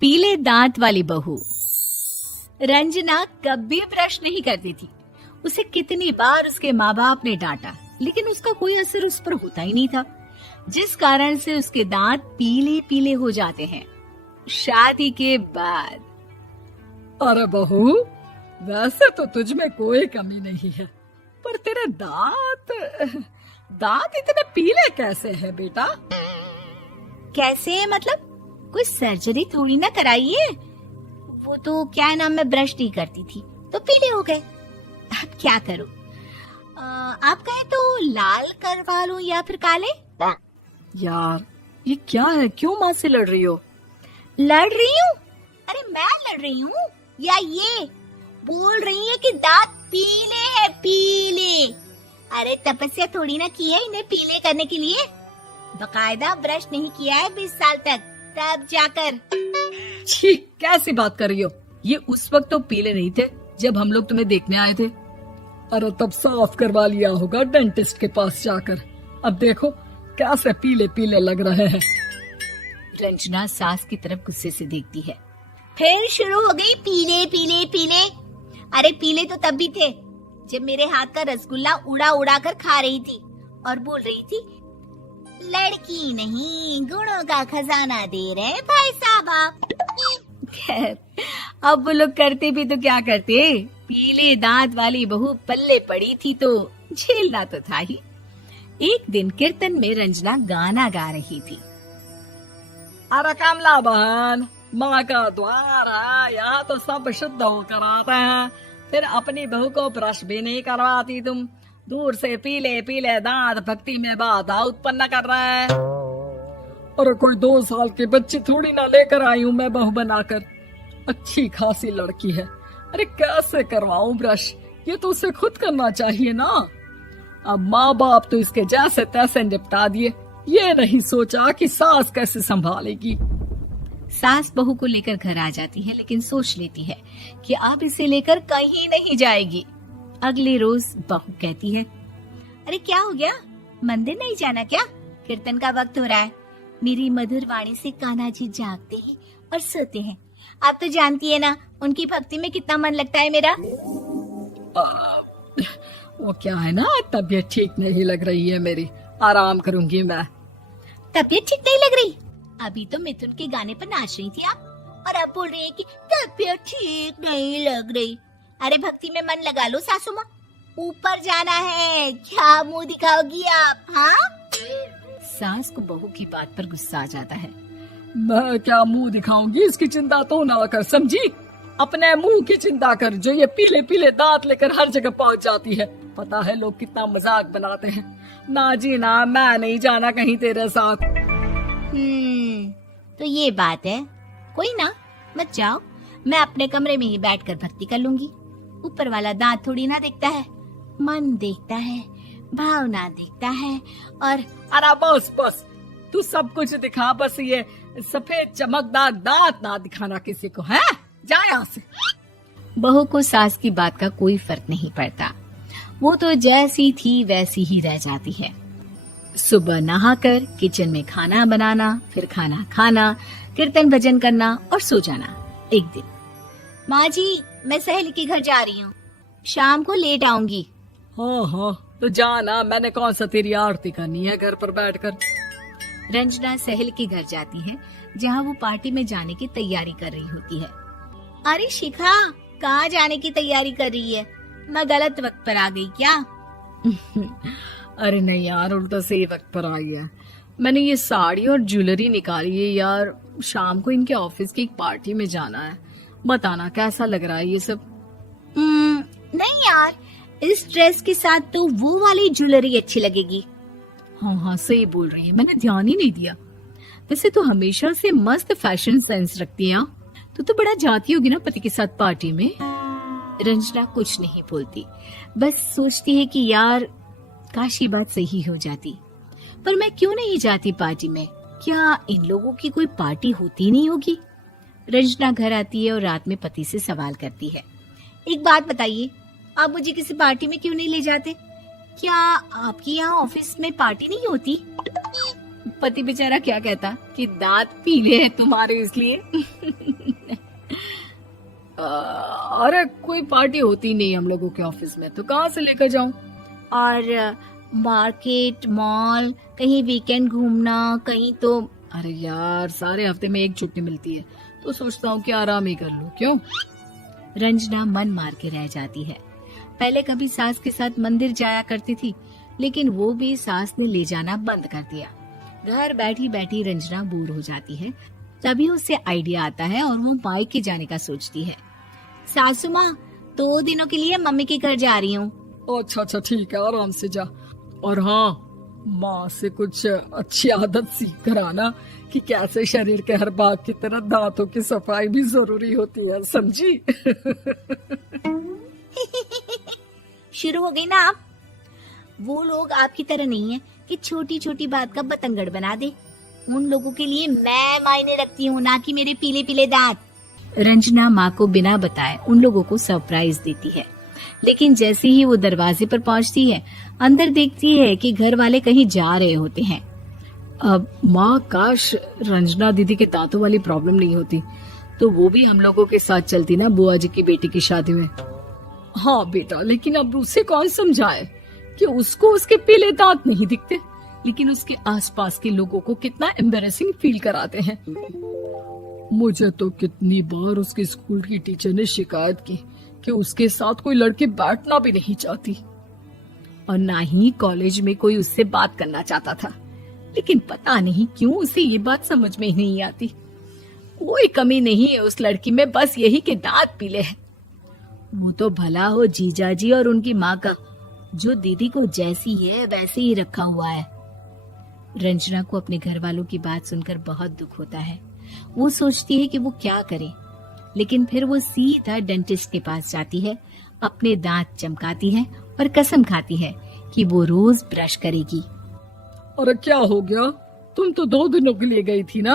पीले दांत वाली बहू। रंजना कभी ब्रश नहीं करती थी। उसे कितनी बार उसके माँ बाप ने डांटा, लेकिन उसका कोई असर उस पर होता ही नहीं था, जिस कारण से उसके दांत पीले पीले हो जाते हैं। शादी के बाद अरे बहू, वैसे तो तुझ में कोई कमी नहीं है, पर तेरे दांत इतने पीले कैसे हैं बेटा? कैसे मतलब? कोई सर्जरी थोड़ी ना कराइए। वो तो क्या नाम, मैं ब्रश नहीं करती थी तो पीले हो गए। अब क्या करूं? आप कहें तो लाल करवा लूं या फिर काले? यार ये क्या है, क्यों माँ से लड़ रही हो? लड़ रही हूँ? अरे मैं लड़ रही हूँ या ये बोल रही है कि दांत पीले हैं, पीले। अरे तपस्या थोड़ी ना की है इन्हें पीले करने के लिए। बकायदा ब्रश नहीं किया है 20 साल तक, तब जाकर। छी, कैसी बात कर रही हो? ये उस वक्त तो पीले नहीं थे जब हम लोग तुम्हें देखने आए थे। अरे तब साफ करवा लिया होगा डेंटिस्ट के पास जाकर। अब देखो कैसे पीले पीले लग रहे हैं। रंजना सास की तरफ गुस्से से देखती है। फिर शुरू हो गई पीले पीले पीले। अरे पीले तो तब भी थे जब मेरे हाथ का रसगुल्ला उड़ा उड़ा कर खा रही थी और बोल रही थी, लड़की नहीं गुणों का खजाना दे रहे भाई साहब आप। खैर, अब वो लोग करते भी तो क्या करते, पीले दांत वाली बहू पल्ले पड़ी थी तो झेलना तो था ही। एक दिन कीर्तन में रंजना गाना गा रही थी। अरे कमला बहन, माँ का द्वार है, यहाँ तो सब शुद्ध होकर आते हैं, फिर अपनी बहू को ब्रश भी नहीं करवाती तुम। दूर से पीले पीले दांत भक्ति में बाधा उत्पन्न कर रहे हैं। अरे कोई 2 साल की बच्ची थोड़ी ना लेकर आई हूँ मैं बहू बनाकर। अच्छी खासी लड़की है, अरे कैसे करवाऊं ब्रश? ये तो उसे खुद करना चाहिए ना। अब माँ बाप तो इसके जैसे तैसे निपटा दिए, ये नहीं सोचा कि सास कैसे संभालेगी। सास बहू को लेकर घर आ जाती है, लेकिन सोच लेती है कि अब इसे लेकर कहीं नहीं जाएगी। अगले रोज बहू कहती है, अरे क्या हो गया, मंदिर नहीं जाना क्या? कीर्तन का वक्त हो रहा है। मेरी मधुर वाणी से कान्हा जी जागते हैं और सोते हैं। आप तो जानती है ना उनकी भक्ति में कितना मन लगता है मेरा। वो क्या है ना, तबीयत ठीक नहीं लग रही है मेरी, आराम करूंगी मैं। तबीयत ठीक नहीं लग रही? अभी तो मिथुन के गाने पर नाच रही थी आप, और अब बोल रही है कि तबीयत ठीक नहीं लग रही। अरे भक्ति में मन लगा लो सासू माँ, ऊपर जाना है, क्या मुंह दिखाओगी आप? हाँ? सास को बहू की बात पर गुस्सा आ जाता है। मैं क्या मुंह दिखाऊंगी, इसकी चिंता तो ना कर, समझी? अपने मुंह की चिंता कर, जो ये पीले पीले दांत लेकर हर जगह पहुंच जाती है। पता है लोग कितना मजाक बनाते हैं। ना जी ना, मैं नहीं जाना कहीं तेरे साथ। तो ये बात है, कोई ना, मत जाओ, मैं अपने कमरे में ही बैठकर भक्ति कर लूंगी। ऊपर वाला दांत थोड़ी ना देखता है, मन देखता है, भावना देखता है। और अरे बस बस, तू सब कुछ दिखा, बस ये सफेद चमकदार दांत ना दिखाना किसी को, है? जा यहाँ से। बहू को सास की बात का कोई फर्क नहीं पड़ता, वो तो जैसी थी वैसी ही रह जाती है। सुबह नहाकर किचन में खाना बनाना, फिर खाना खाना, कीर्तन भजन करना और सो जाना। एक दिन, माँ जी मैं सहेली के घर जा रही हूँ, शाम को लेट आऊंगी। हाँ हाँ तो जाना, मैंने कौन सा तेरी आरती करनी है घर पर बैठकर। रंजना सहेली के घर जाती है, जहाँ वो पार्टी में जाने की तैयारी कर रही होती है। अरे शिखा, कहाँ जाने की तैयारी कर रही है? मैं गलत वक्त पर आ गई क्या? अरे नहीं यार, उल्टा सही वक्त पर आ गया। मैंने ये साड़ी और ज्वेलरी निकाली है यार, शाम को इनके ऑफिस की एक पार्टी में जाना है। बताना कैसा लग रहा है ये सब? नहीं यार, इस ड्रेस के साथ तो वो वाली ज्वेलरी अच्छी लगेगी। हाँ हाँ सही बोल रही है, मैंने ध्यान ही नहीं दिया। वैसे तो हमेशा से मस्त फैशन सेंस रखती है। तो बड़ा जाती होगी ना पति के साथ पार्टी में। रंजना कुछ नहीं बोलती, बस सोचती है कि यार काश ये बात सही हो जाती, पर मैं क्यों नहीं जाती पार्टी में? क्या इन लोगों की कोई पार्टी होती नहीं होगी? रंजना घर आती है और रात में पति से सवाल करती है, एक बात बताइए, आप मुझे किसी पार्टी में क्यों नहीं ले जाते? क्या आपकी यहाँ ऑफिस में पार्टी नहीं होती? पति बेचारा क्या कहता कि दांत पीले हैं तुम्हारे इसलिए। अरे कोई पार्टी होती नहीं हम लोगों के ऑफिस में, तो कहाँ से लेकर जाऊं? और मार्केट, मॉल, कहीं वीकेंड घूमना, कहीं तो। अरे यार, सारे हफ्ते में एक छुट्टी मिलती है, तो सोचता हूँ कि आराम ही कर लूं। क्यों? रंजना मन मार के रह जाती है। पहले कभी सास के साथ मंदिर जाया करती थी, लेकिन वो भी सास ने ले जाना बंद कर दिया। घर बैठी बैठी रंजना बोर हो जाती है। तभी उसे आइडिया आता है और वो मायके जाने का सोचती है। सासू माँ, 2 दिनों के लिए मम्मी के घर जा रही हूँ। अच्छा अच्छा, ठीक है, आराम से जा। और हाँ, माँ से कुछ अच्छी आदत सीख कर आना कि कैसे शरीर के हर भाग की तरह दांतों की सफाई भी जरूरी होती है, समझी? शुरू हो गई ना आप। वो लोग आपकी तरह नहीं है कि छोटी छोटी बात का बतंगड़ बना दे। उन लोगों के लिए मैं मायने रखती हूँ, ना कि मेरे पीले पीले दांत। रंजना माँ को बिना बताए उन लोगों को सरप्राइज देती है, लेकिन जैसे ही वो दरवाजे पर पहुंचती है, अंदर देखती है कि घर वाले कहीं जा रहे होते हैं। अब माँ, काश रंजना दीदी के दांतों वाली प्रॉब्लम नहीं होती, तो वो भी हम लोगों के साथ चलती ना बुआ जी की बेटी की शादी में। हाँ बेटा, लेकिन अब उसे कौन समझाए कि उसको उसके पीले दांत नहीं दिखते, लेकिन उसके आसपास के लोगों को कितना एम्बैरेसिंग फील कराते हैं। मुझे तो कितनी बार उसके स्कूल की टीचर ने शिकायत की कि उसके साथ कोई लड़की बैठना भी नहीं चाहती, और ना ही कॉलेज में कोई उससे बात करना चाहता था। लेकिन पता नहीं क्यों उसे ये बात समझ में ही नहीं आती। कोई कमी नहीं है उस लड़की में, बस यही कि दांत पीले हैं। वो तो भला हो जीजा जी और उनकी माँ का, जो दीदी को जैसी है वैसे ही रखा हुआ है। रंजना को अपने घर वालों की बात सुनकर बहुत दुख होता है। वो सोचती है कि वो क्या करे, लेकिन फिर वो सीधा डेंटिस्ट के पास जाती है, अपने दांत चमकाती है और कसम खाती है कि वो रोज ब्रश करेगी। अरे क्या हो गया? तुम तो 2 दिनों के लिए गई थी ना,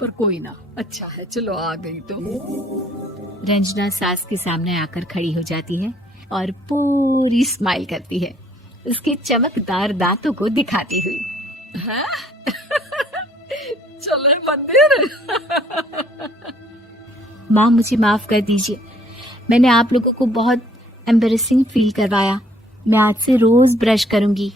पर कोई ना, अच्छा है, चलो आ गई तो। रंजना सास के सामने आकर खड़ी हो जाती है और पूरी स्माइल करती है, उसके चमकदार दांतों को दिखाती हुई। हैं? चले मंदिर। माँ, मुझे माफ कर दीजिए, मैंने आप लोगों को बहुत एम्बैरेसिंग फील करवाया। मैं आज से रोज ब्रश करूंगी।